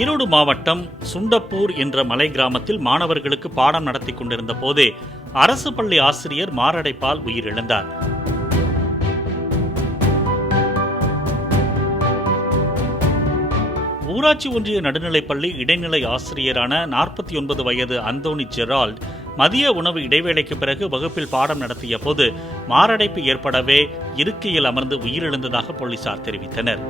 ஈரோடு மாவட்டம் சுண்டப்பூர் என்ற மலை கிராமத்தில் மாணவர்களுக்கு பாடம் நடத்தி கொண்டிருந்த போதே அரசு பள்ளி ஆசிரியர் மாரடைப்பால் உயிரிழந்தார். ஊராட்சி ஒன்றிய நடுநிலைப்பள்ளி இடைநிலை ஆசிரியரான 49 வயது அந்தோனி ஜெரால்ட் மதிய உணவு இடைவேளைக்கு பிறகு வகுப்பில் பாடம் நடத்திய போது மாரடைப்பு ஏற்படவே இருக்கையில் அமர்ந்து உயிரிழந்ததாக போலீசார் தெரிவித்தனர்.